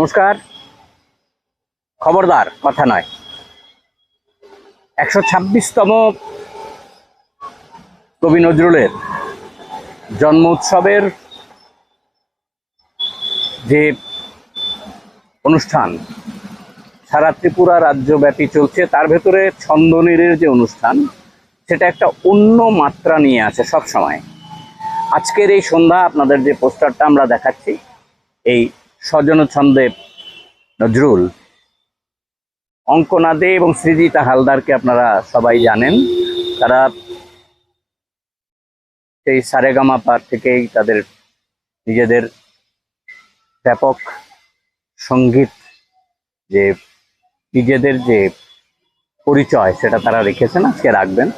নমস্কার। খবরদার কথা নয়, 126তম কবি নজরুলের জন্ম উৎসবের যে অনুষ্ঠান সারা ত্রিপুরা রাজ্যব্যাপী চলছে, তার ভেতরে ছন্দনীরের যে অনুষ্ঠান, সেটা একটা অন্য মাত্রা নিয়ে আছে সব সময়। আজকের এই সন্ধ্যা আপনাদের যে পোস্টারটা আমরা দেখাচ্ছি, এই স্বজন ছন্দে নজরুল, অঙ্কনা দে এবং সৃজিতা হালদারকে আপনারা সবাই জানেন। তারা সেই সারেগামাপা থেকেই তাদের নিজেদের ব্যাপক সঙ্গীত যে নিজেদের যে পরিচয় সেটা তারা রেখেছেন, আজকে রাখবেন।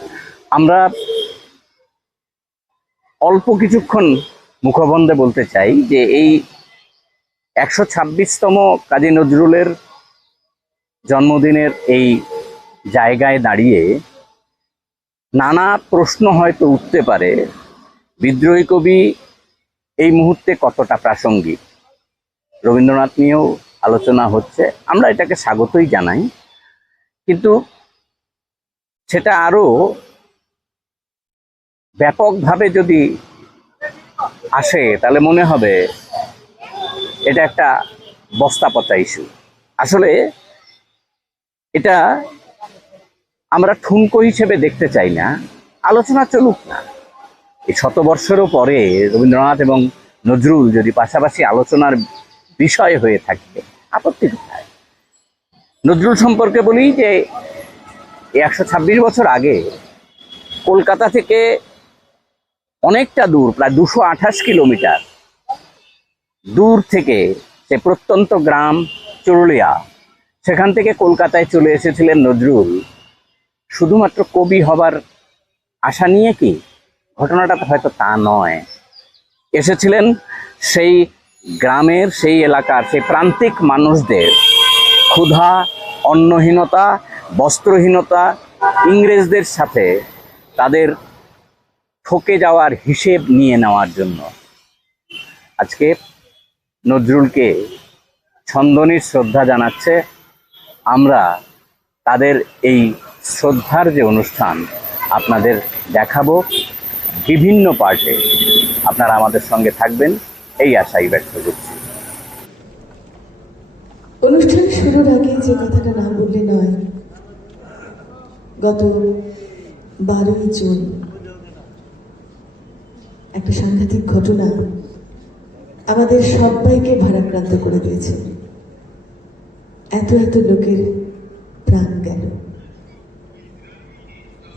আমরা অল্প কিছুক্ষণ মুখবন্ধে বলতে চাই যে এই 126তম কাজী নজরুলের জন্মদিনের এই জায়গায় দাঁড়িয়ে নানা প্রশ্ন হয়তো উঠতে পারে। বিদ্রোহী কবি এই মুহূর্তে কতটা প্রাসঙ্গিক, রবীন্দ্রনাথ নিয়েও আলোচনা হচ্ছে, আমরা এটাকে স্বাগতই জানাই, কিন্তু সেটা আরো ব্যাপকভাবে যদি আসে তাহলে মনে হবে এটা একটা বস্তা পচা ইস্যু। আসলে এটা আমরা ঠুনকো হিসেবে দেখতে চাই না, আলোচনা চলুক না। এই শতবর্ষেরও পরে রবীন্দ্রনাথ এবং নজরুল যদি পাশাপাশি আলোচনার বিষয় হয়ে থাকে, আপত্তি কোথায়? নজরুল সম্পর্কে বলি যে 126 বছর আগে কলকাতা থেকে অনেকটা দূর, প্রায় 228 কিলোমিটার দূর থেকে, সে প্রত্যন্ত গ্রাম চুরুলিয়া, সেখান থেকে কলকাতায় চলে এসেছিলেন নজরুল শুধুমাত্র কবি হবার আশা নিয়ে। কি ঘটনাটা তো হয়তো তা নয়, এসেছিলেন সেই গ্রামের, সেই এলাকার, সেই প্রান্তিক মানুষদের ক্ষুধা, অন্নহীনতা, বস্ত্রহীনতা, ইংরেজদের সাথে তাদের ঠকে যাওয়ার হিসেব নিয়ে নেওয়ার জন্য। আজকে নজরুলকে ছন্দনীর শ্রদ্ধা জানাচ্ছে। আমরা তাদের এই শ্রদ্ধার যে অনুষ্ঠান আপনাদের দেখাবো বিভিন্ন পার্টে। আপনারা আমাদের সঙ্গে থাকবেন এই আশাই ব্যক্ত করছি। অনুষ্ঠান শুরুর আগে যে কথাটা না বললে নয়, গত 12ই জুন একটা সাংঘাতিক ঘটনা আমাদের সবাইকে ভারাক্রান্ত করে দিয়েছে। এত লোকের প্রাণ গেল।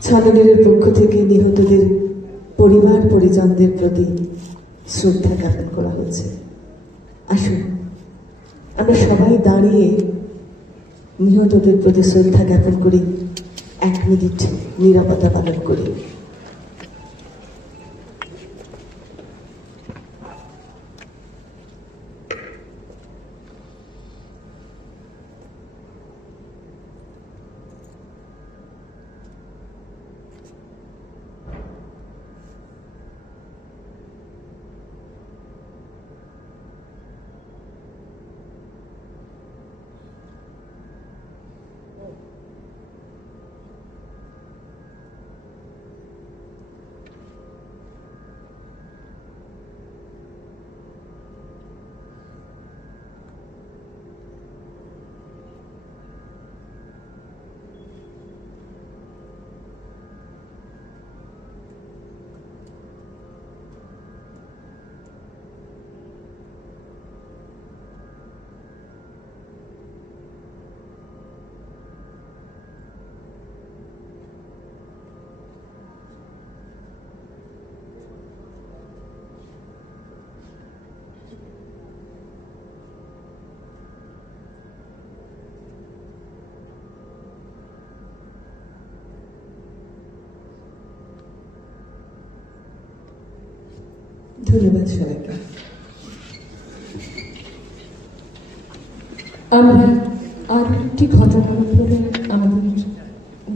ছন্দনীরের পক্ষ থেকে নিহতদের পরিবার পরিজনদের প্রতি শ্রদ্ধা জ্ঞাপন করা হচ্ছে। আসুন আমরা সবাই দাঁড়িয়ে নিহতদের প্রতি শ্রদ্ধা জ্ঞাপন করি, 1 মিনিট নীরবতা পালন করি। ধন্যবাদ সবাইকে। আমরা আর একটি ঘটনার উপরে আমাদের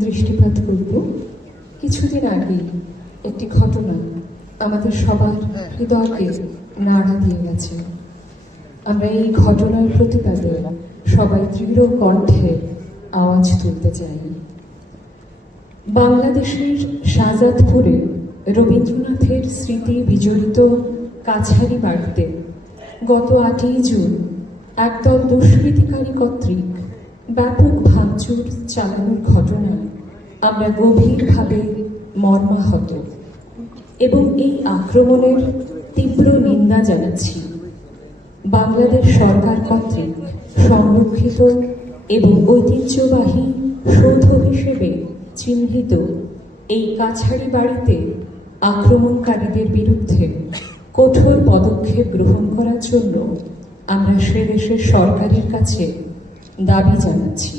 দৃষ্টিপাত করব। কিছুদিন আগে একটি ঘটনা আমাদের সবার হৃদয়কে নাড়া দিয়ে গেছে। আমরা এই ঘটনার প্রতিবাদে সবাই দৃঢ় কণ্ঠে আওয়াজ তুলতে চাই। বাংলাদেশের শাহজাদপুরে রবীন্দ্রনাথের স্মৃতি বিজড়িত কাছারি বাড়িতে গত 8ই জুন একদল দুষ্কৃতিকারী কর্তৃক ব্যাপক ভাঙচুর চালানোর ঘটনায় আমরা গভীরভাবে মর্মাহত এবং এই আক্রমণের তীব্র নিন্দা জানাচ্ছি। বাংলাদেশ সরকার কর্তৃক সংরক্ষিত এবং ঐতিহ্যবাহী সৌধ হিসেবে চিহ্নিত এই কাছারি বাড়িতে আক্রমণকারীদের বিরুদ্ধে কঠোর পদক্ষেপ গ্রহণ করার জন্য আমরা সে দেশের সরকারের কাছে দাবি জানাচ্ছি।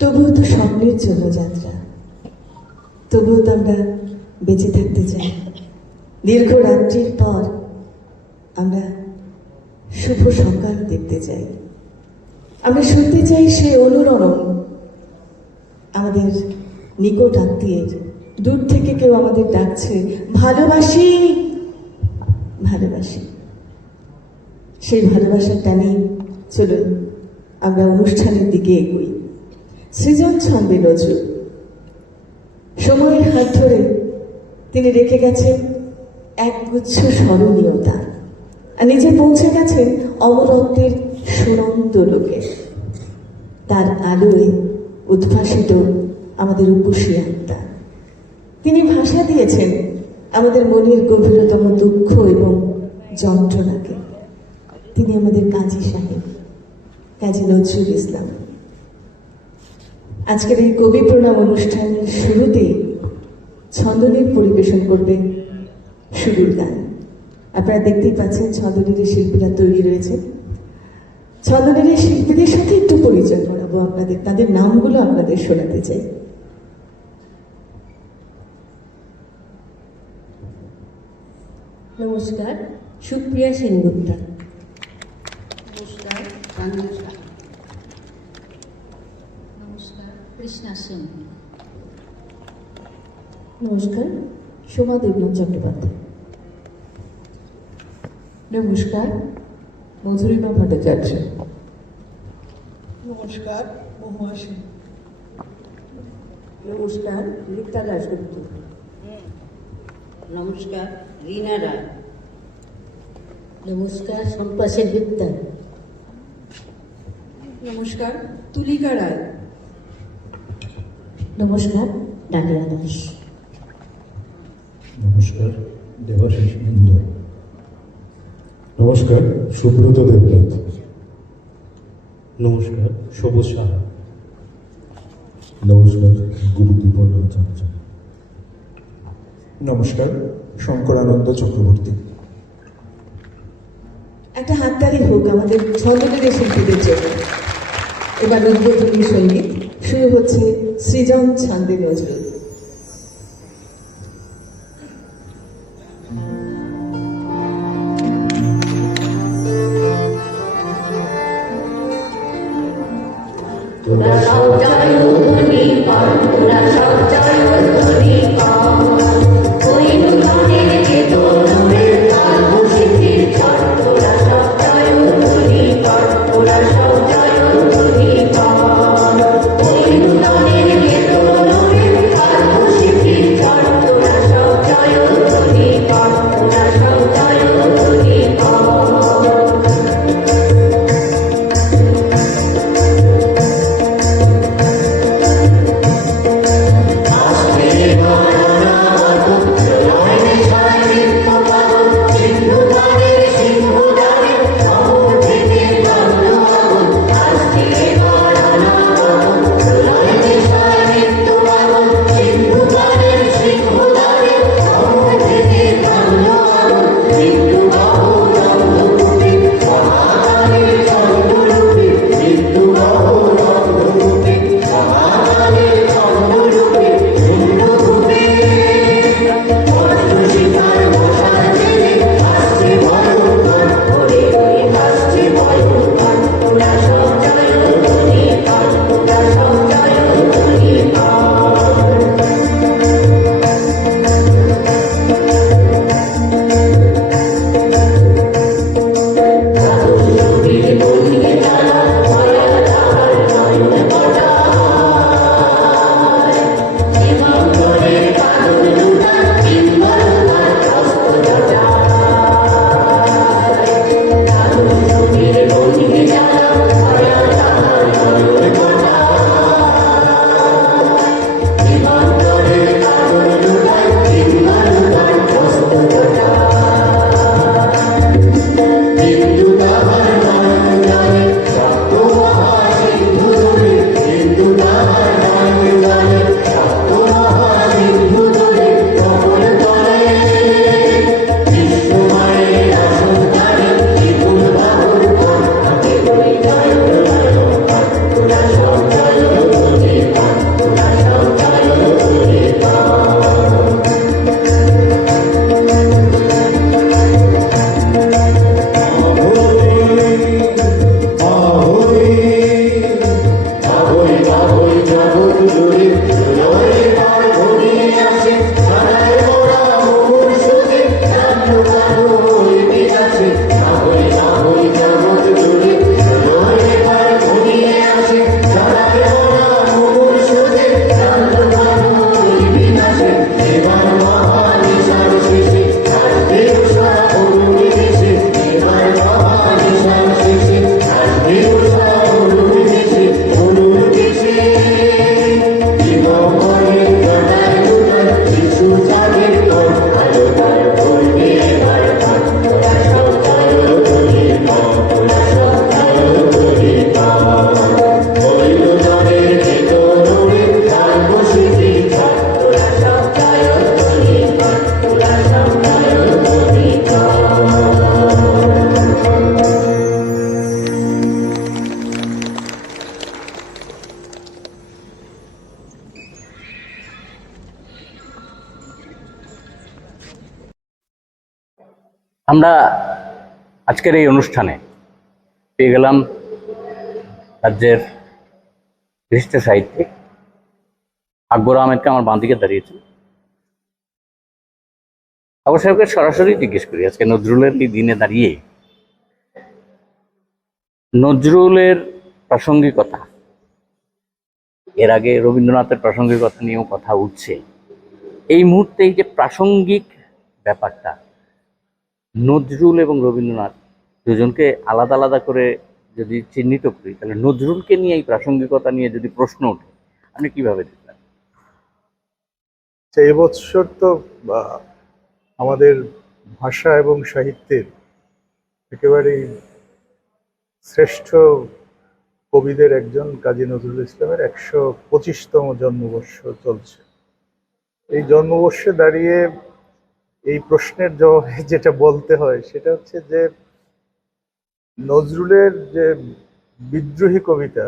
তবুও তো স্বপ্নের জন্য যাত্রা, তবুও তো আমরা বেঁচে থাকতে চাই। দীর্ঘ রাত্রির পর আমরা শুভ সকাল দেখতে চাই। আমরা শুনতে চাই সে অনুরণন আমাদের নিকট আত্মীয়ের। দূর থেকে কেউ আমাদের ডাকছে, ভালোবাসি ভালোবাসি। সেই ভালোবাসার টানেই চলুন আমরা অনুষ্ঠানের দিকে এগোই। সৃজন ছন্দে নজরুল সময়ের হাত ধরে তিনি রেখে গেছেন একগুচ্ছ স্মরণীয়তা, আর নিজে পৌঁছে গেছেন অমরত্বের সুরন্ত লোকে। তার আলোয় উদ্ভাসিত আমাদের উপসী আত্মা। তিনি ভাষা দিয়েছেন আমাদের মনের গভীরতম দুঃখ এবং যন্ত্রণাকে। তিনি আমাদের কাজী সাহেব, কাজী নজরুল ইসলাম। আজকের এই কবি প্রণাম অনুষ্ঠানের শুরুতেই ছন্দনীর পরিবেশন করবে সুবীর গান। আপনারা দেখতেই পাচ্ছেন ছন্দনীর শিল্পীরা তৈরি রয়েছে। ছন্দনীর শিল্পীদের সাথে একটু পরিচয় করাবো আপনাদের, তাদের নামগুলো আপনাদের শোনাতে চাই। নমস্কার, সুপ্রিয়া সেনগুপ্তা। নমস্কার, রাঞ্জু শাহ। নমস্কার, কৃষ্ণা সেন। নমস্কার, সোমা দেবনাথ চট্টোপাধ্যায়। নমস্কার, মধুরিমা ভট্টাচার্য। নমস্কার, মহুয়া সেন। নমস্কার, রিক্তা দাশগুপ্ত। নমস্কার, রীনা রায়। নমস্কার, শম্পা সেনগুপ্তা। নমস্কার, তুলিকা রায়। নমস্কার, ডালিয়া দাস। নমস্কার, দেবাশিস মিন্দ। নমস্কার, সুব্রত দেবনাথ। নমস্কার, সবুজ সাহা। নমস্কার, গুরুদীপন আচার্য। নমস্কার, শঙ্করানন্দ চক্রবর্তী। একটা হাততালি হোক আমাদের ছন্দনীর শিল্পীদের জন্য। এবার উদ্বোধনী সঙ্গীত শুরু হচ্ছে সৃজন ছন্দে নজরুল। তোরা সব জয় ধ্বনি কর, তোরা সব জয় ধ্বনি কর। ওই নূতনের চেতনের কাল সিদ্ধির ঝড়। তোরা সব জয় ধ্বনি কর, তোরা সব জয় ধ্বনি কর। ওই নূতনের চেতনের কাল সিদ্ধির ঝড়। তোরা সব জয় ধ্বনি কর, তোরা সব জয় ধ্বনি কর। আশা আমরা আজকের এই অনুষ্ঠানে পেয়ে গেলাম রাজ্যের বিশিষ্ট সাহিত্যিক আকবর আহমেদকে। আমার বাঁ দিকে দাঁড়িয়েছে। আকবর সাহেবকে সরাসরি জিজ্ঞেস করি, আজকে নজরুলের এই দিনে দাঁড়িয়ে নজরুলের প্রাসঙ্গিকতা, এর আগে রবীন্দ্রনাথের প্রাসঙ্গিকতা নিয়েও কথা উঠছে, এই মুহূর্তে এই যে প্রাসঙ্গিক ব্যাপারটা, নজরুল এবং রবীন্দ্রনাথ দুজনকে আলাদা আলাদা করে যদি চিহ্নিত করি, তাহলে নজরুলকে নিয়ে এই প্রাসঙ্গিকতা নিয়ে যদি প্রশ্ন ওঠে, আপনি কিভাবে দেখবেন? এই বৎসর তো আমাদের ভাষা এবং সাহিত্যের একেবারেই শ্রেষ্ঠ কবিদের একজন কাজী নজরুল ইসলামের 125তম জন্মবর্ষ চলছে। এই জন্মবর্ষে দাঁড়িয়ে এই প্রশ্নের জবাবে যেটা বলতে হয় সেটা হচ্ছে যে নজরুলের যে বিদ্রোহী কবিতা,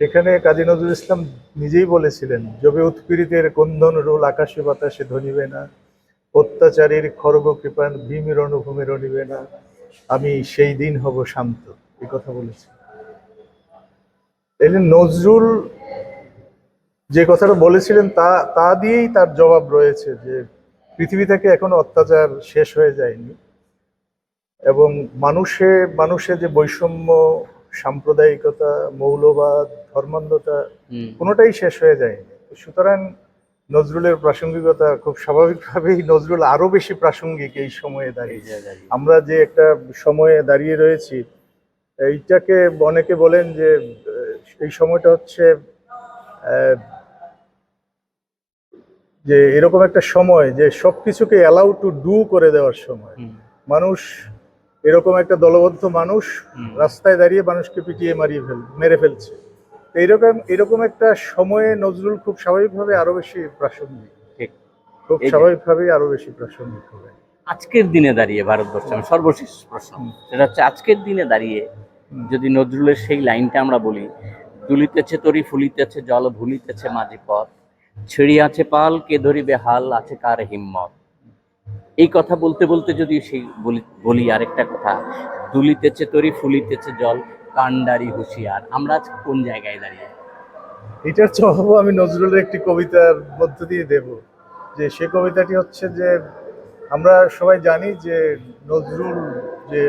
সেখানে কাজী নজরুল ইসলাম নিজেই বলেছিলেন, যবে উৎপীড়িতের কন্দন রোল আকাশে বাতাসে ধনিবে না, অত্যাচারীর খর্গ কৃপান ভীমের অনুভূমি রণিবে না, আমি সেই দিন হব শান্ত, এই কথা বলেছি। তাইলে নজরুল যে কথাটা বলেছিলেন তা দিয়েই তার জবাব রয়েছে যে পৃথিবী থেকে এখনো অত্যাচার শেষ হয়ে যায়নি, এবং মানুষে যে বৈষম্য, সাম্প্রদায়িকতা, মৌলবাদ, ধর্মান্ধতা কোনোটাই শেষ হয়ে যায়নি। সুতরাং নজরুলের প্রাসঙ্গিকতা খুব স্বাভাবিকভাবেই নজরুল আরো বেশি প্রাসঙ্গিক এই সময়ে দাঁড়িয়ে। আমরা যে একটা সময়ে দাঁড়িয়ে রয়েছি, এইটাকে অনেকে বলেন যে এই সময়টা হচ্ছে যে এরকম একটা সময় যে সবকিছুকে অ্যালাউ টু ডু করে দেওয়ার সময়। মানুষ এরকম একটা দলবদ্ধ মানুষ রাস্তায় দাঁড়িয়ে মানুষকে পিটিয়ে মেরে ফেলছে। এরকম একটা সময়ে নজরুল খুব স্বাভাবিকভাবে আরো বেশি প্রাসঙ্গিক, খুব স্বাভাবিকভাবেই আরো বেশি প্রাসঙ্গিক হবে। আজকের দিনে দাঁড়িয়ে ভারতবর্ষে, আমি সর্বশেষ প্রশ্ন সেটা হচ্ছে, আজকের দিনে দাঁড়িয়ে যদি নজরুলের সেই লাইনটা আমরা বলি, দুলিতেছে তরি ফুলিতেছে জল ভুলিতেছে মাঝি পথ, ছিড়িয়াছে পাল কে ধরিবে হাল আছে কার হিম্মত, এই কথা বলতে বলতে যদি সেই বলি আরেকটা কথা, দুলিতেছে তরি ফুলিতেছে জল কান্ডারি হুঁশিয়ার, আমরা আজ কোন জায়গায় দাঁড়িয়ে? এটার জবাব আমি নজরুলের একটি কবিতার মধ্য দিয়ে দেব। যে সে কবিতাটি হচ্ছে যে আমরা সবাই জানি যে নজরুল যে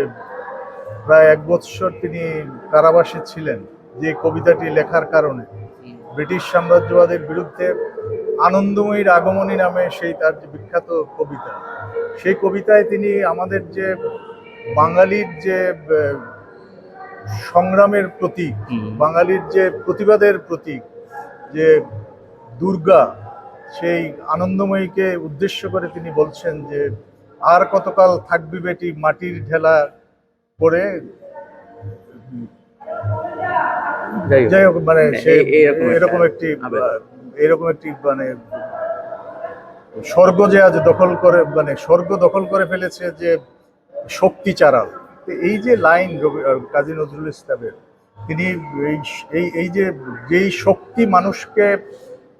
প্রায় 1 বৎসর তিনি কারাবাসে ছিলেন যে কবিতাটি লেখার কারণে। ব্রিটিশ সাম্রাজ্যবাদের বিরুদ্ধে আনন্দময়ীর আগমনী নামে সেই তার যে বিখ্যাত কবিতা, সেই কবিতায় তিনি আমাদের যে বাঙালির যে সংগ্রামের প্রতীক, বাঙালির যে প্রতিবাদের প্রতীক, যে দুর্গা, সেই আনন্দময়ীকে উদ্দেশ্য করে তিনি বলছেন যে আর কতকাল থাকবি বেটি মাটির ঢেলা করে, যাই হোক, মানে এরকম একটি মানে স্বর্গ যে আজ দখল করে, মানে স্বর্গ দখল করে ফেলেছে যে শক্তি চারাল। এই যে লাইন কাজী নজরুল ইসলামের, তিনি এই যেই শক্তি মানুষকে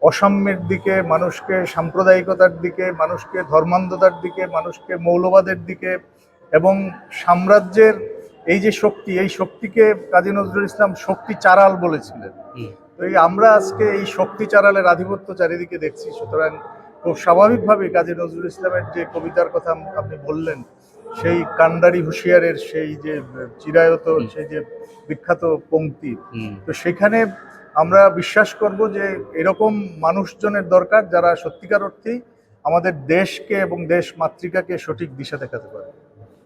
অসাম্যের দিকে, মানুষকে সাম্প্রদায়িকতার দিকে, মানুষকে ধর্মান্ধতার দিকে, মানুষকে মৌলবাদের দিকে এবং সাম্রাজ্যের এই যে শক্তি, এই শক্তিকে কাজী নজরুল ইসলাম শক্তি চারাল বলেছিলেন। তো আমরা আজকে এই শক্তি চারালের আধিপত্য চারিদিকে দেখছি। সুতরাং খুব স্বাভাবিকভাবে কাজী নজরুল ইসলামের যে কবিতার কথা আপনি বললেন, সেই কান্ডারি হুঁশিয়ারের সেই যে চিরায়ত, সেই যে বিখ্যাত পংক্তি, তো সেখানে আমরা বিশ্বাস করব যে এরকম মানুষজনের দরকার যারা সত্যিকার অর্থেই আমাদের দেশকে এবং দেশ মাতৃকাকে সঠিক দিশা দেখাতে পারে।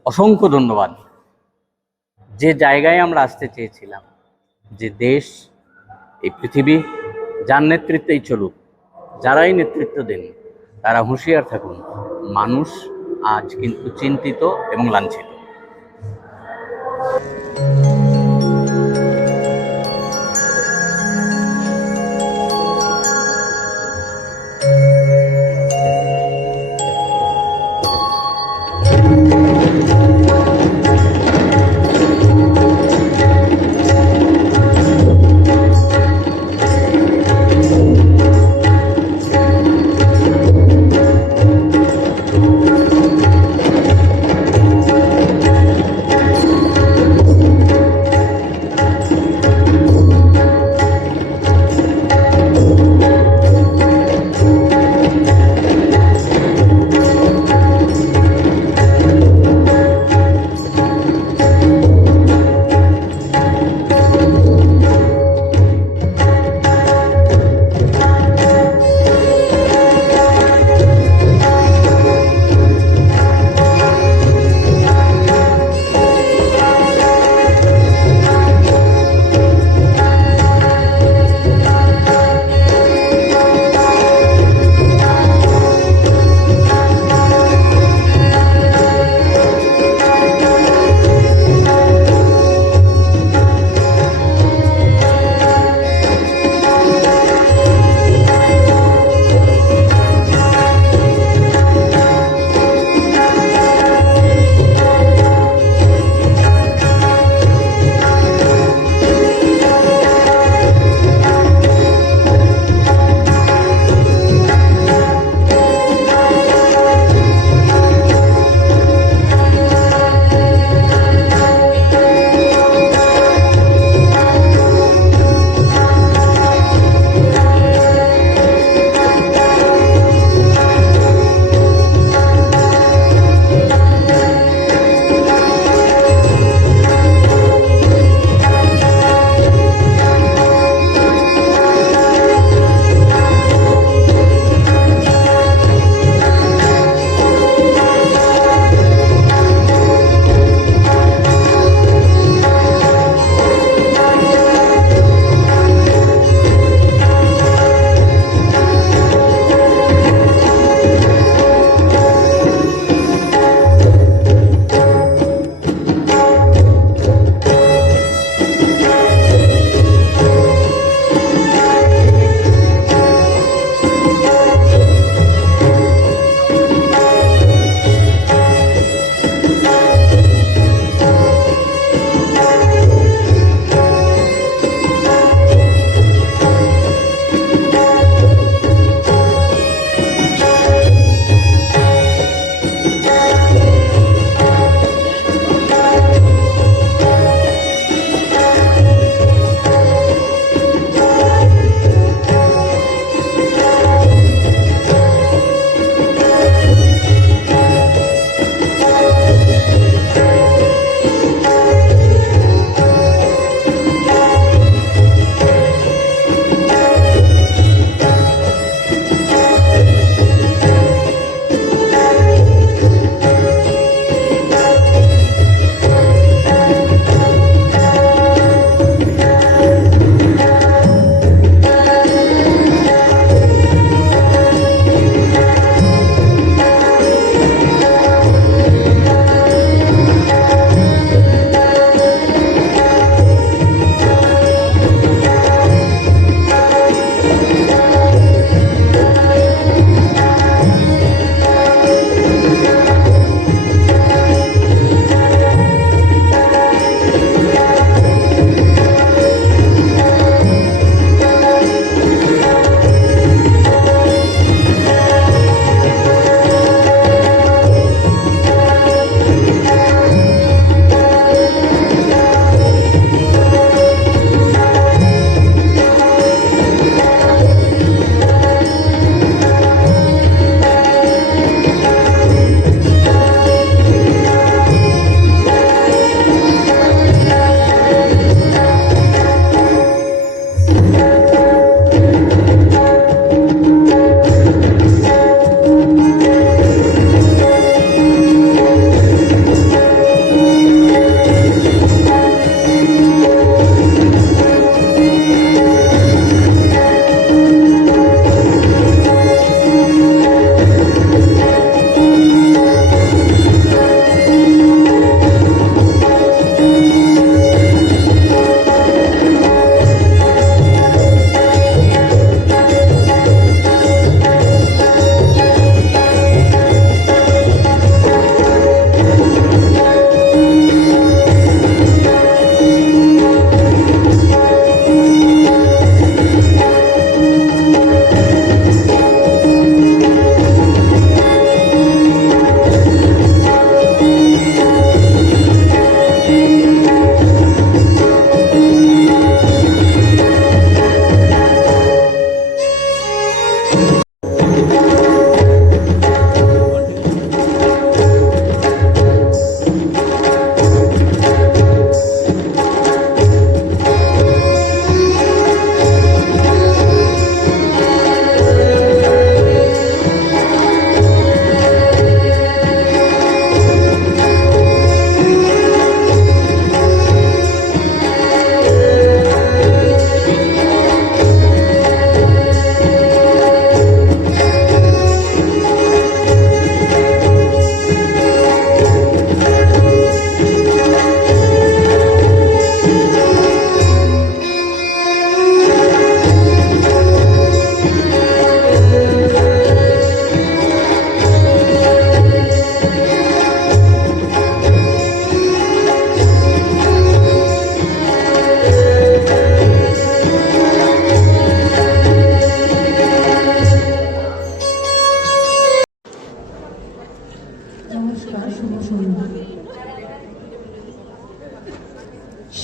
অসংখ্য ধন্যবাদ। যে জায়গায় আমরা আসতে চেয়েছিলাম, যে দেশ, এই পৃথিবী যার নেতৃত্বেই চলুক, যারাই নেতৃত্ব দেন তারা হুঁশিয়ার থাকুন, মানুষ আজ কিন্তু চিন্তিত এবং লাঞ্ছিত।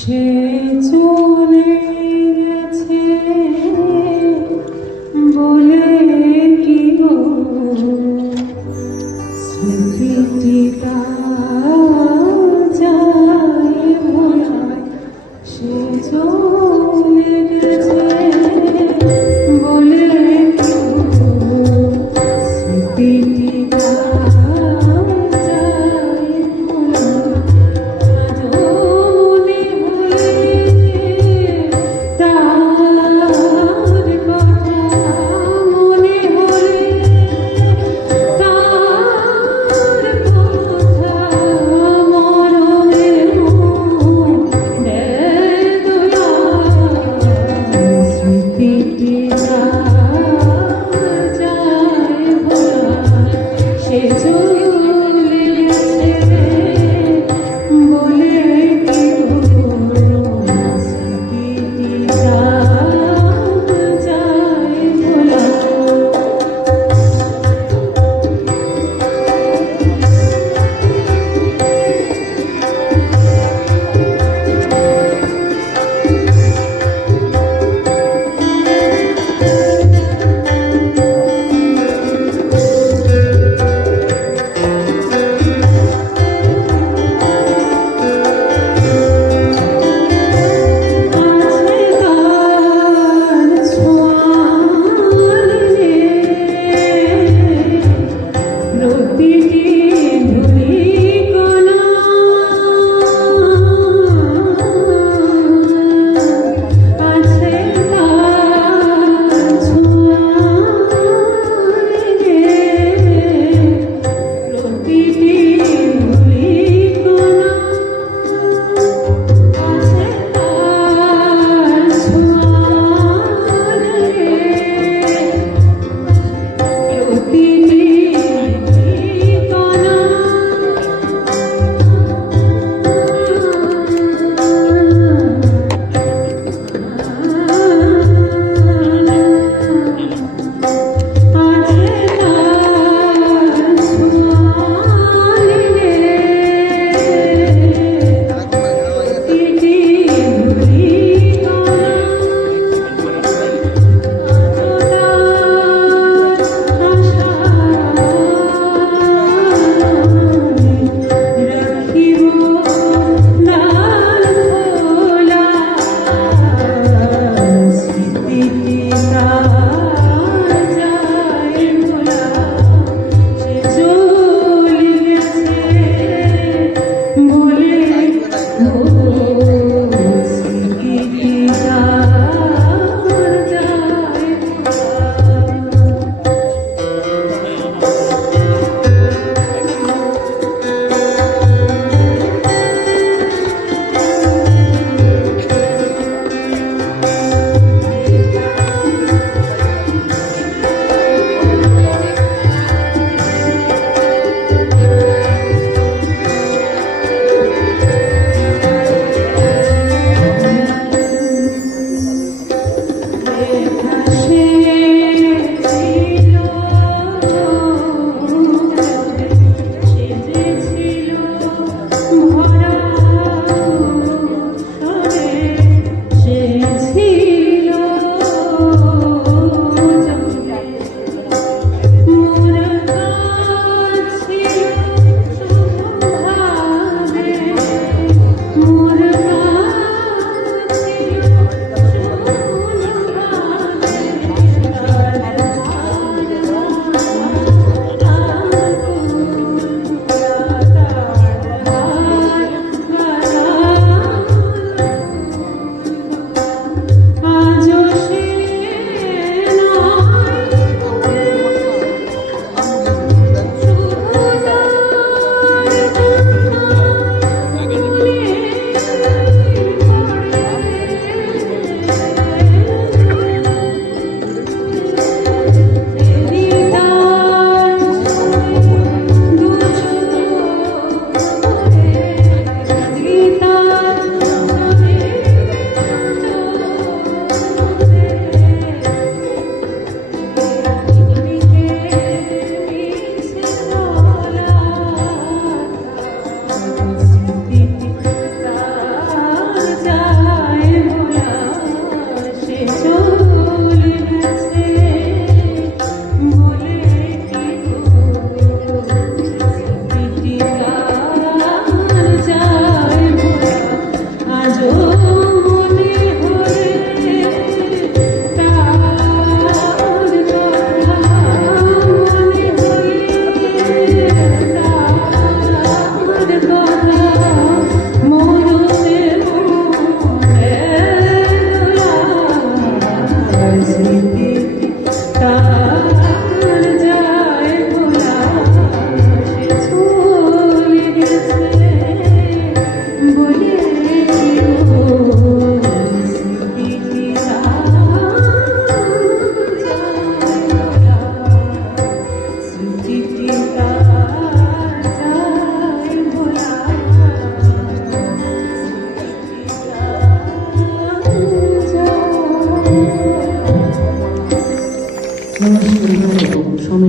সে চলে গেছে বলে কি গো স্মৃতিটা যায় ভোলা সে চলে গেছে বলে কি গো স্মৃতিটা যায় ভোলা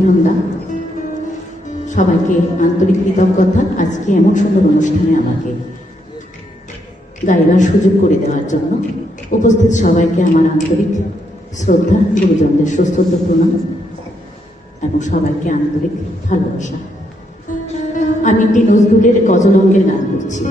সুনন্দা, সবাইকে আন্তরিক কৃতজ্ঞতা আজকে এমন সুন্দর অনুষ্ঠানে আমাকে গাইবার সুযোগ করে দেওয়ার জন্য। উপস্থিত সবাইকে আমার আন্তরিক শ্রদ্ধা, গুরুজনদের সুস্থ প্রণাম এবং সবাইকে আন্তরিক ভালোবাসা। আমি একটি নজরুলের গজল অঙ্গের গান করছি।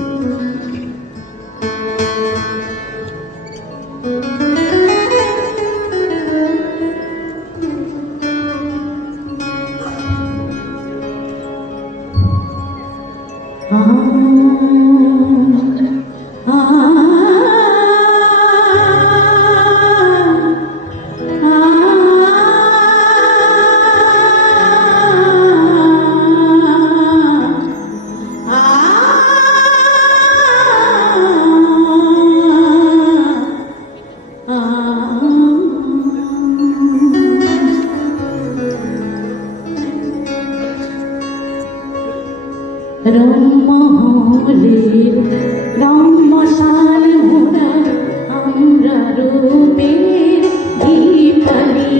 রম্মশাল মোরা আমরা রূপের দীপালি,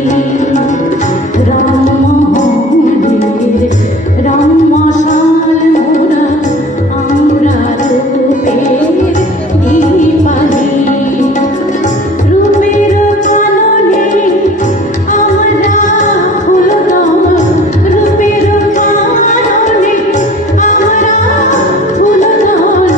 রম্মশাল মোরা আমরা রূপের দীপালি, রূপের কাননে আমরা ফুলদল, রূপের কাননে আমরা ফুলদল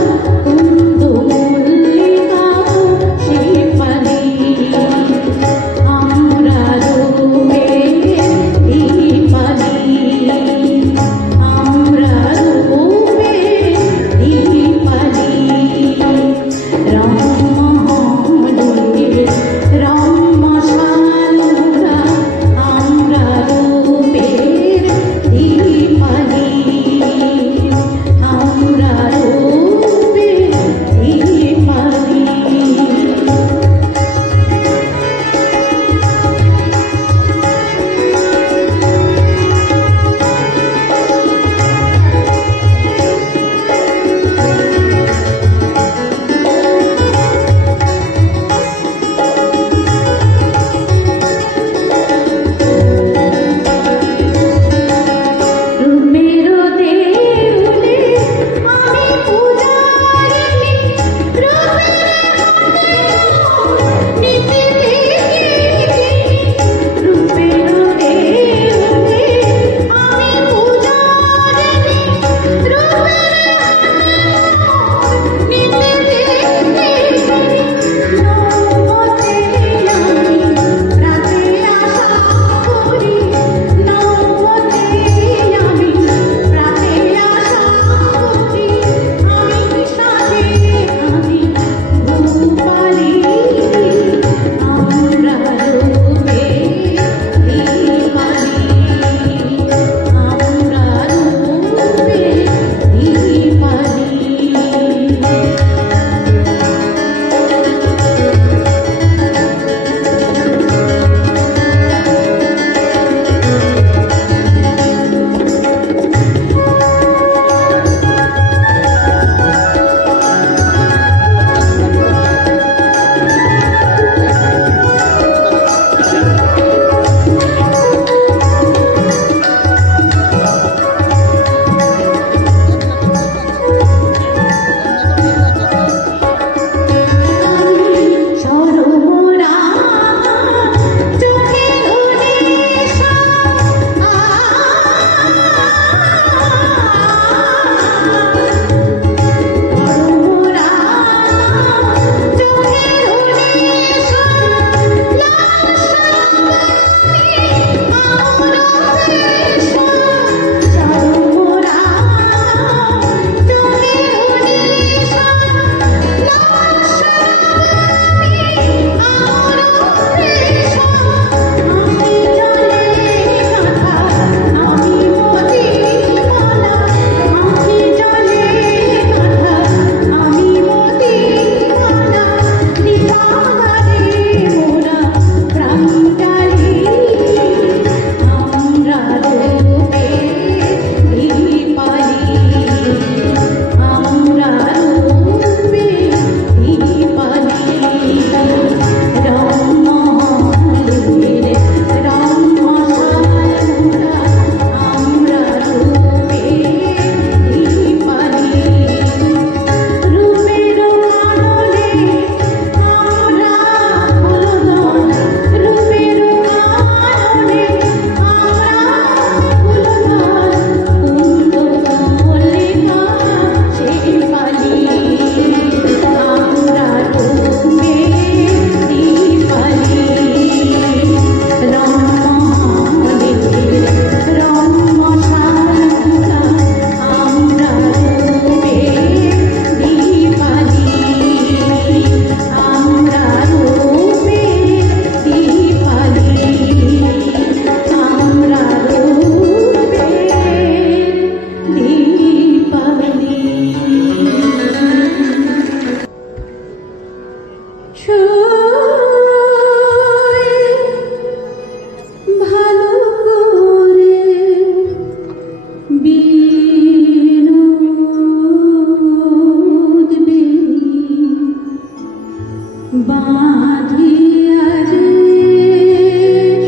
বাঁধিয়া রে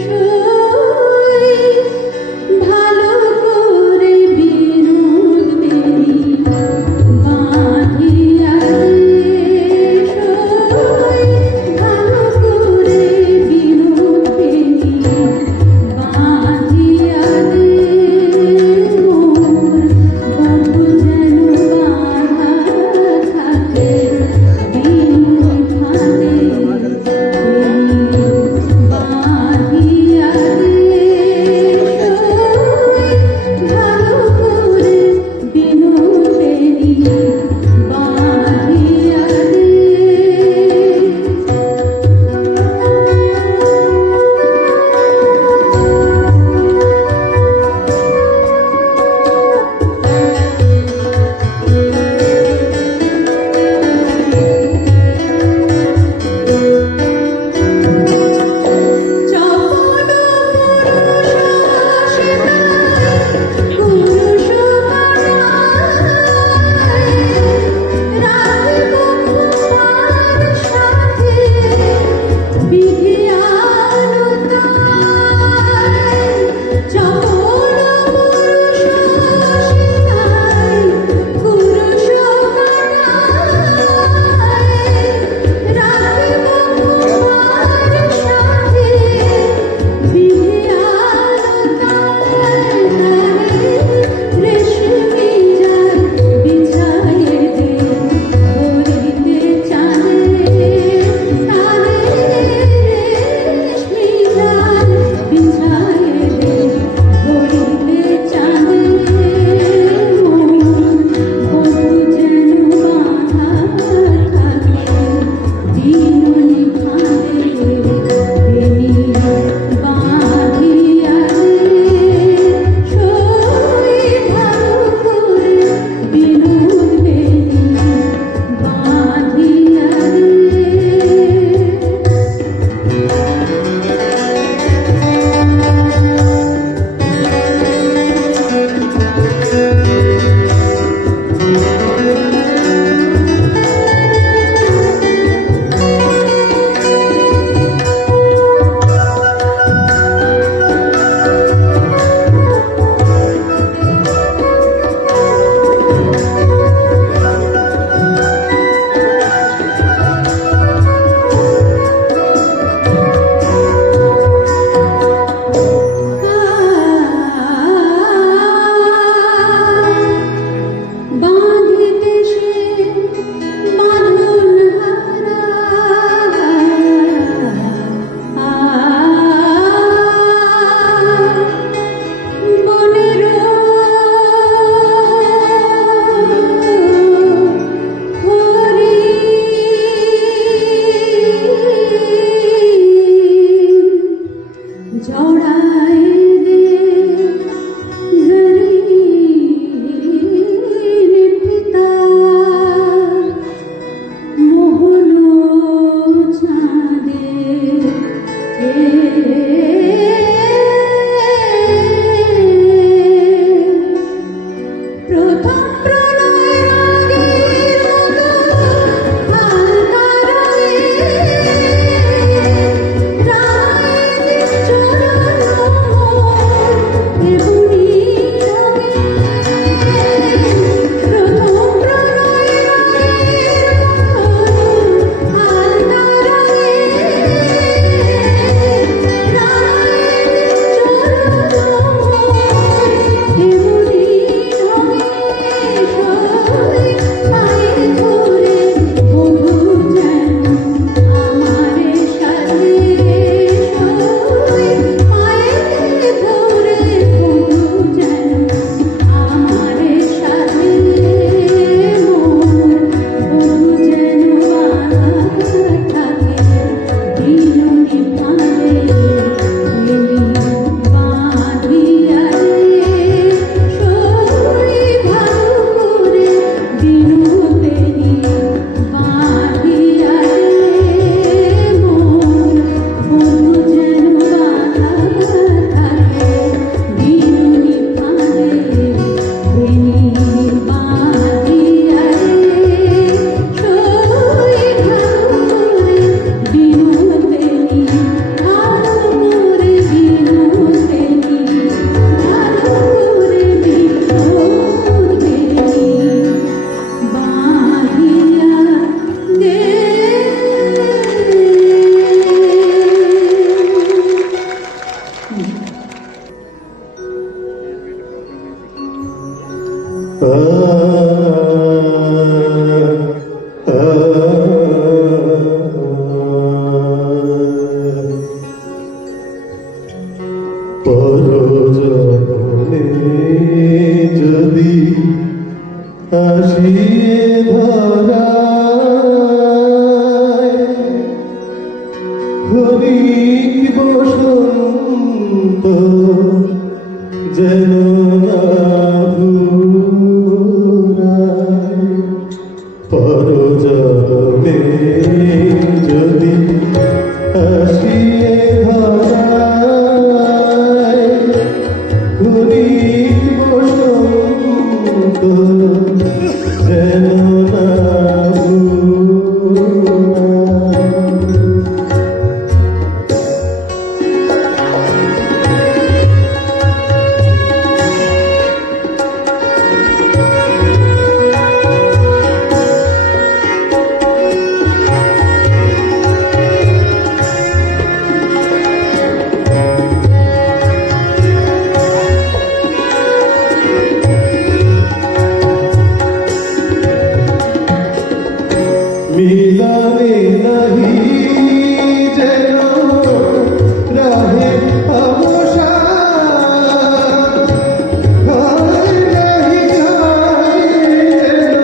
সই, ভালো করে বিনোদ বেরি, বাঁধিয়া রে সই, ভালো করে বিনোদ বেরি, বাঁধিয়া রে মোর বাবু যেন বাঁধা থাকে বিনোদ ফাঁদে। মিলনে নাহি যেন রাহে অবসা নাহি যেন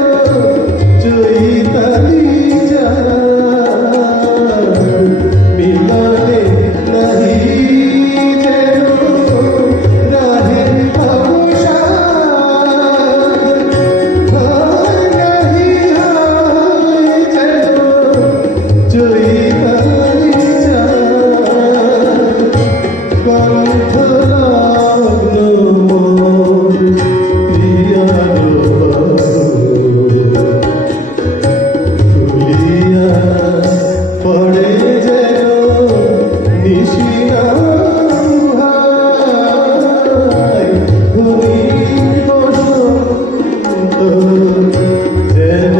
চৈতালি যা মিলনে নাহি যেন রাহে অবসা নাহি যেন চৈতালি যা কণ্ঠলগ্ন মোর প্রিয়ার ফুলিয়া পড়ে যেন নিশিনা ঘুরি বসন্ত যেন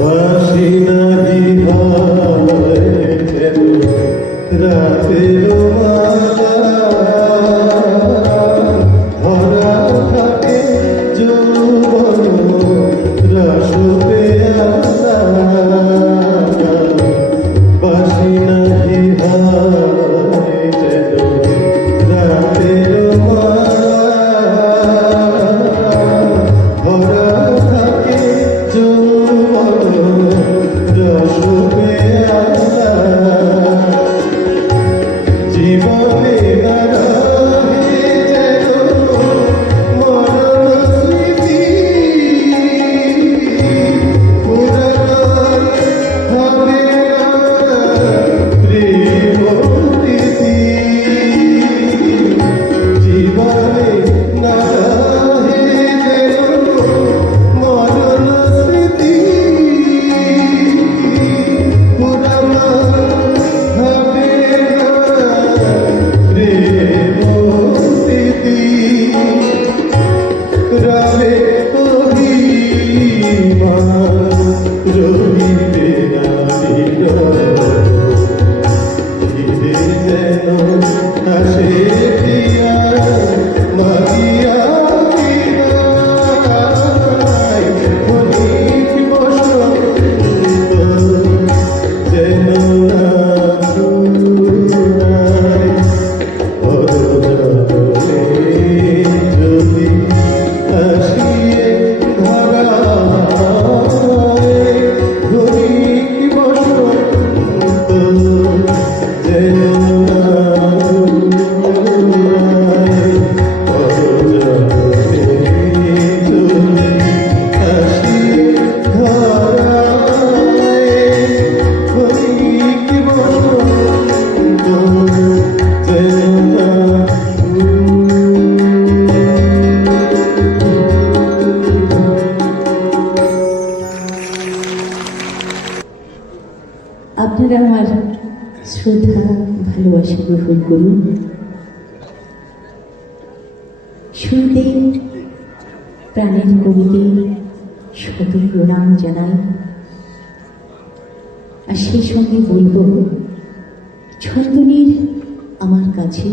বাসি নাহি হয় যেন রাতের মালা ভরা থাকে যৌবন রস পেয়ালা বাসি নাহি হয় যেন রাতের মালা ভরা থাকে যৌবন রস পেয়ালা জীবনে নারাহে যেন মরণ স্মৃতি পুরাণ হবে প্রেম প্রীতি জীবনে নারাহে যেন মরণ স্মৃতি পুরাণ হবে প্রেম প্রীতি রাবে অভিমান রহিতে নাহিল ধীরে যেন আসে প্রিয়া মাগিয়া বিদায় ক্ষণিক বসন্ত যেন না ঘুরায় অরজলে যদি আসিয়ে ধরায় ক্ষণিক বসন্ত যেন না ঘুরায় অরজলে যদি আসিয়ে ধরায় ক্ষণিক বসন্ত যেন না আপনারা আমার শ্রদ্ধা ভালোবাসা গ্রহণ করুন। শুরুতে প্রাণের কবিকে শত প্রণাম জানাই, আর সেই সঙ্গে বলব ছন্দনীর আমার কাছে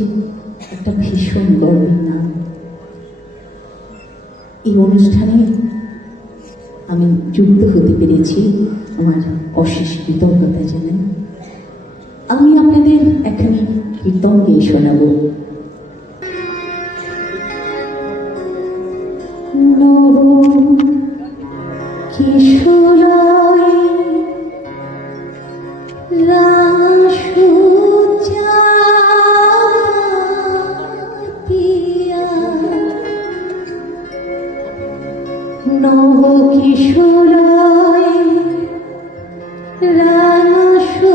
একটা ভীষণ গর্বের নাম। এই অনুষ্ঠানে আমি যুক্ত হতে পেরেছি, আমার অশেষ কৃতজ্ঞতা জানাই। আমি আপনাদের একখানি কীর্তন গিয়ে শোনাবো। নব কিশোরায় রাসুচাতিয়া নব কিশোরায় রাসু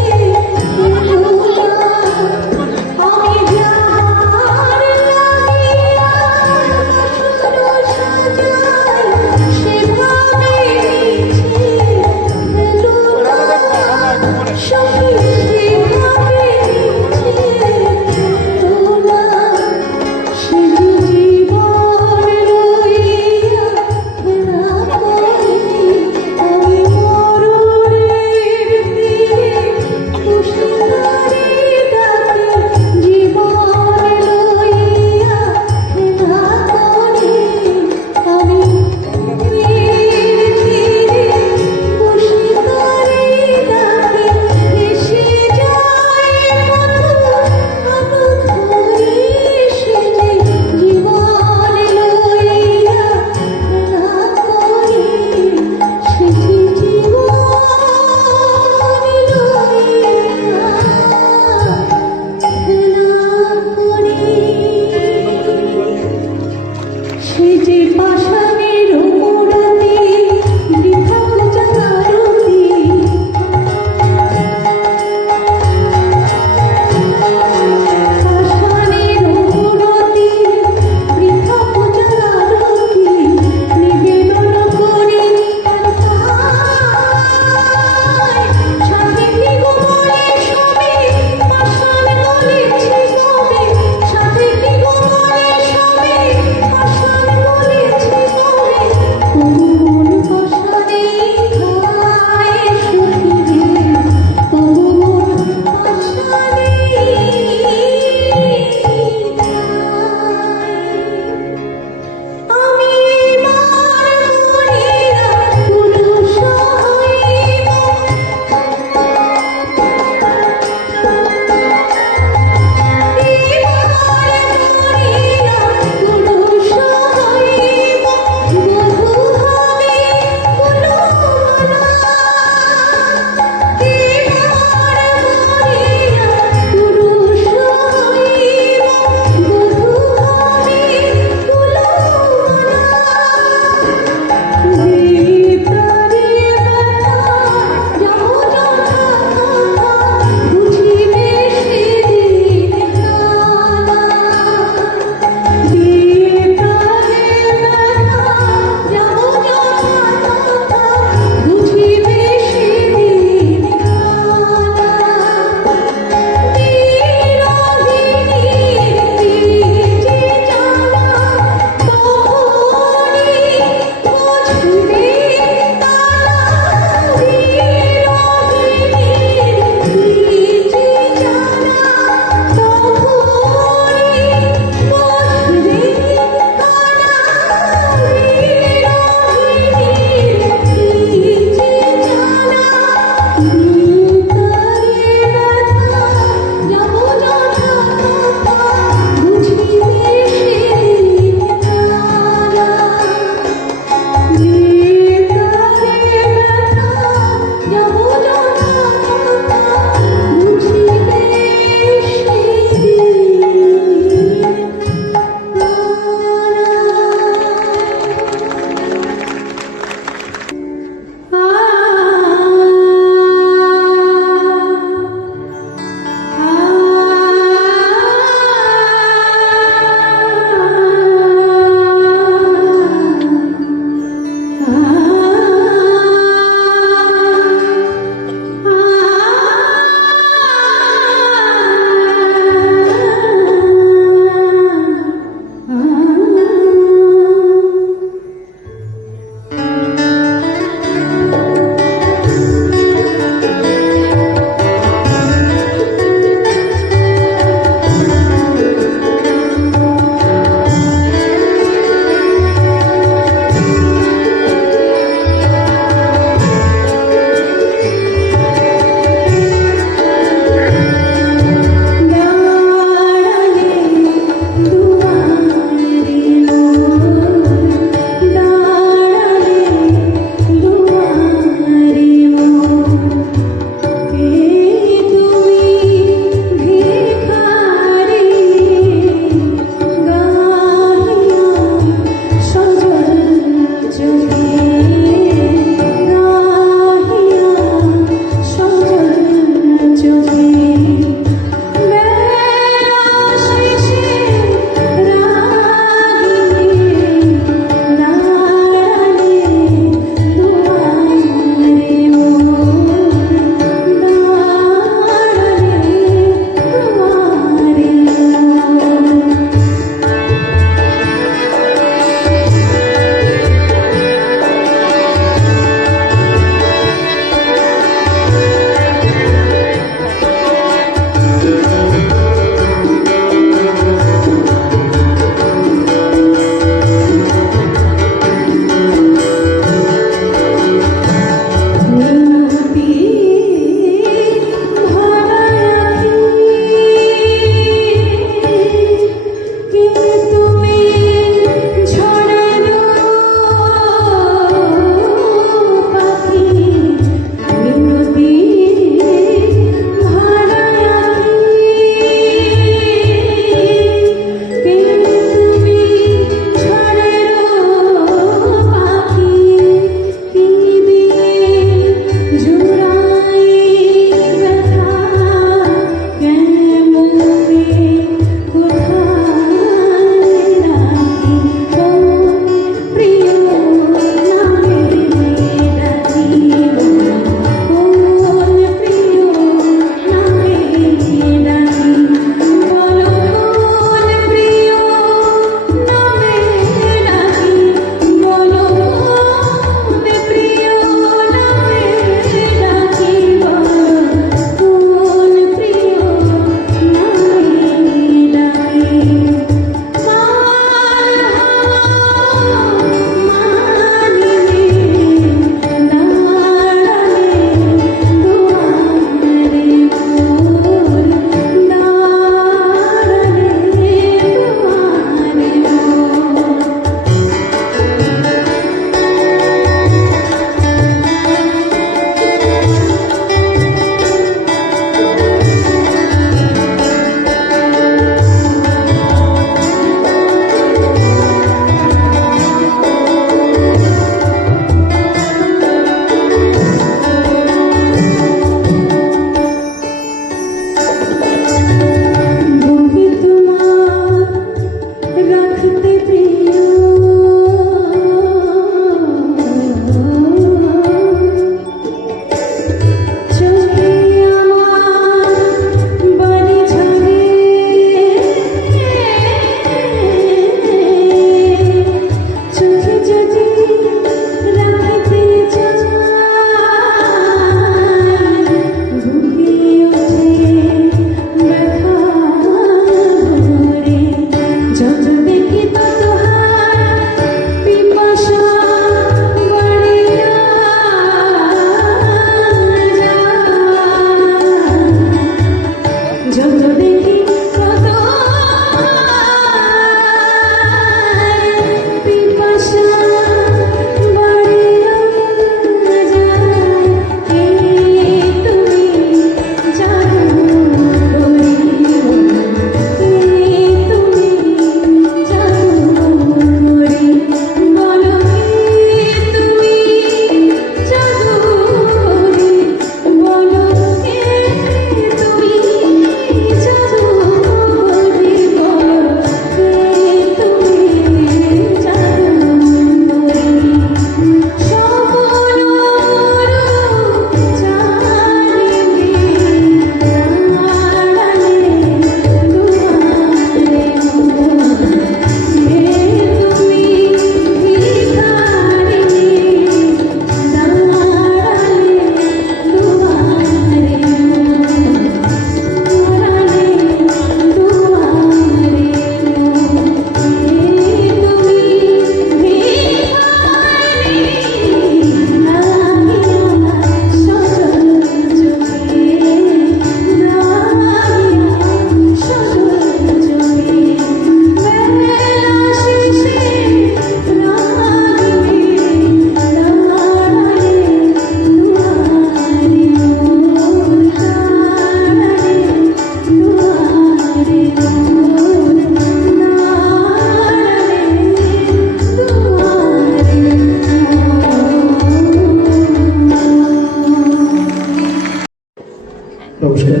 নমস্কার।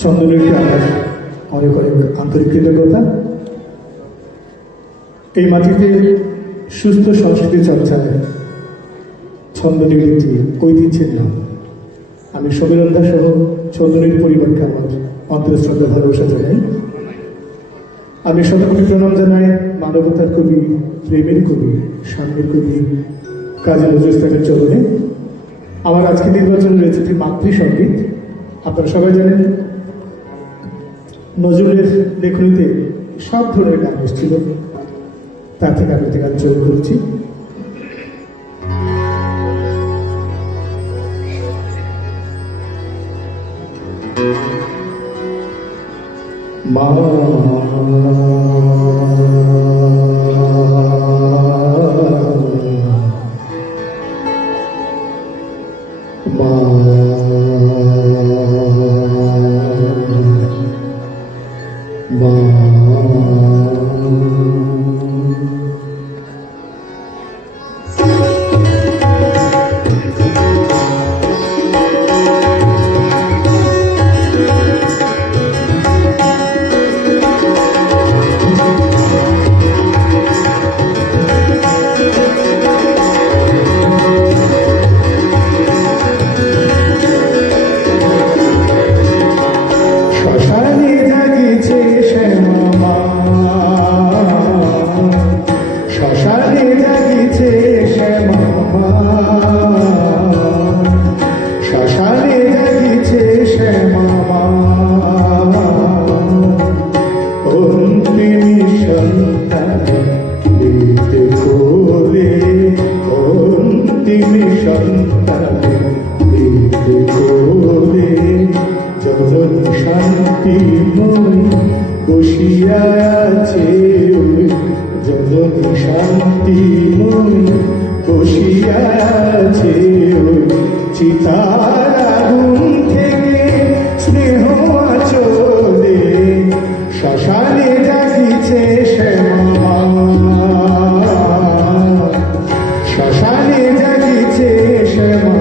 চন্দনের আমার অনেক অনেক আন্তরিক কৃতজ্ঞতা। এই মাটিতে সুস্থ সংস্কৃতি চর্চায় চন্দনের একটি ঐতিহ্যের নাম। আমি সমীরণ দাস সহ চন্দনের পরিবারকে আমার অন্তরের শ্রদ্ধা ভালোবাসা জানাই। আমি শতকোটি প্রণাম জানাই মানবতার কবি, প্রেমের কবি, সাম্যের কবি কাজী নজরুল ইসলামের চরণে। আমার আজকে নির্বাচন রয়েছে একটি মাতৃসঙ্গীত। আপনারা সবাই জানেন নজরুলের লেখনীতে সব ধরনের গান এসেছিল, তার থেকে আমি একটি গান চয়ন করেছি। মা শান্তি বসিয়া আছে, জননী শান্তি বসিয়া আছে, চিতার আগুন থেকে স্নেহ আচলে শ্মশানে জাগিছে শ্যামা, শ্মশানে জাগিছে শ্যামা।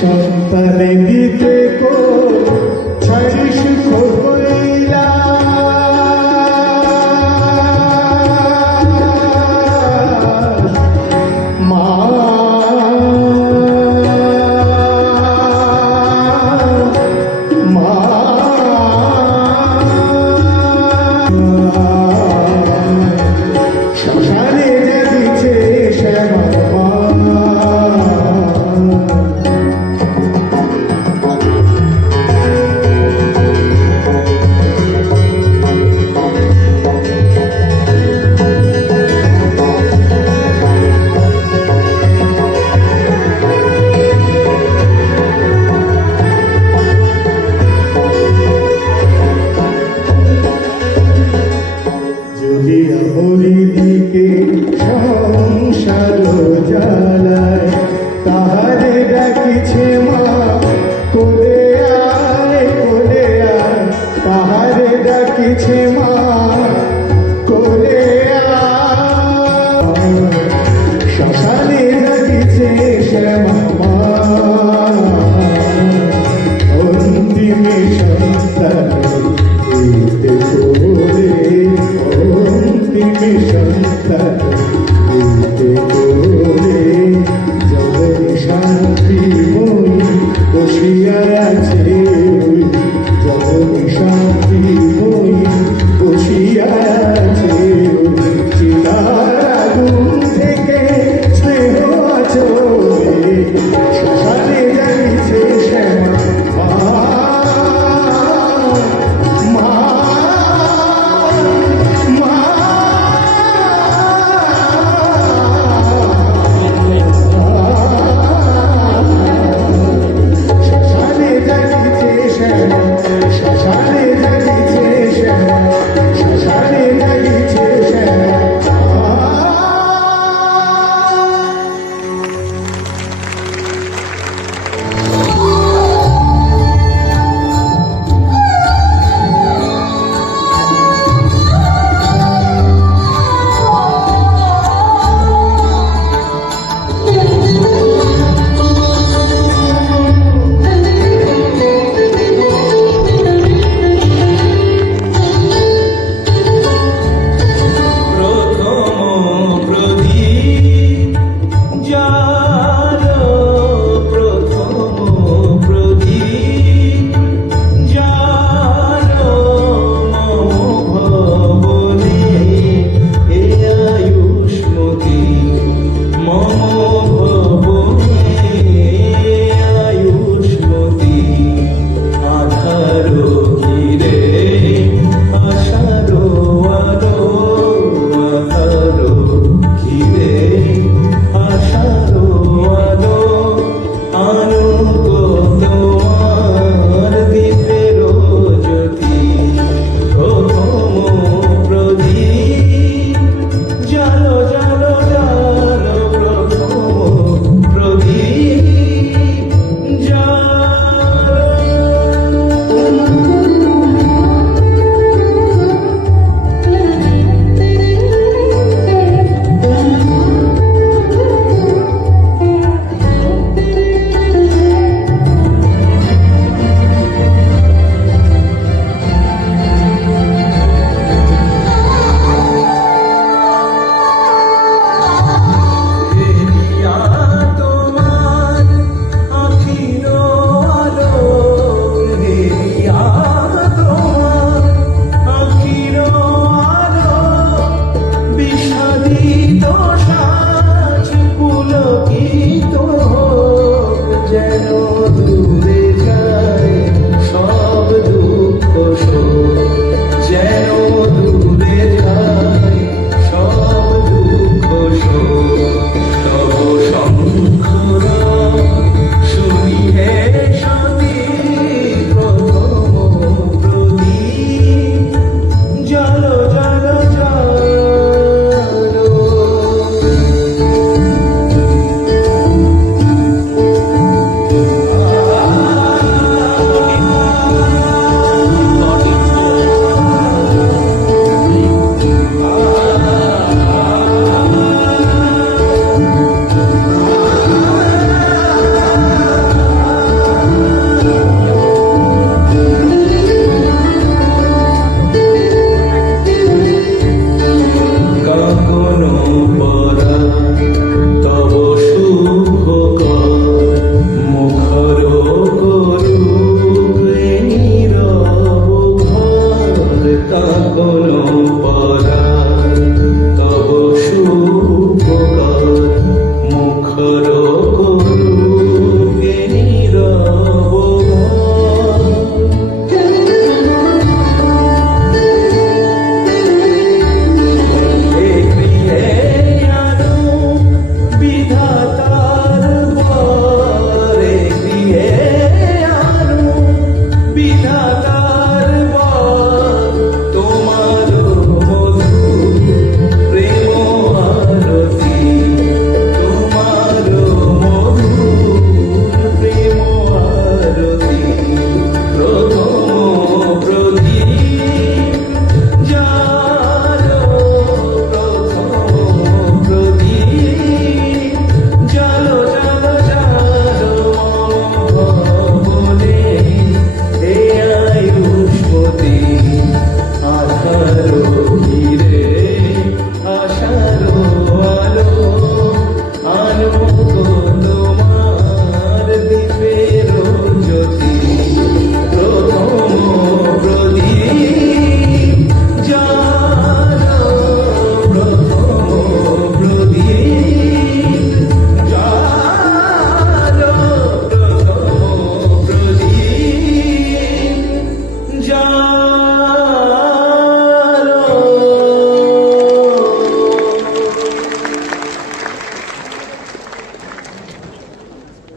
সন্তানে দিতে কো ছাড়ি সুখ কইলা, মা মা শ্মশানে জাগিছে শ্যামা। হরিদিকে সংসার জ্বালায়, তাহারে ডাকিছে মা কোলে আয় কোলে আয়, তাহারে ডাকিছে মা কোলে আয়, শ্মশানে ডাকিছে শ্যামা মা, অন্তিমে সন্তান দিতে কোলে, অন্তিমে সন্তান দিতে কোলে, জননী শান্তি বসিয়া আছে, জননী শান্তি বসিয়া আছে, চিতা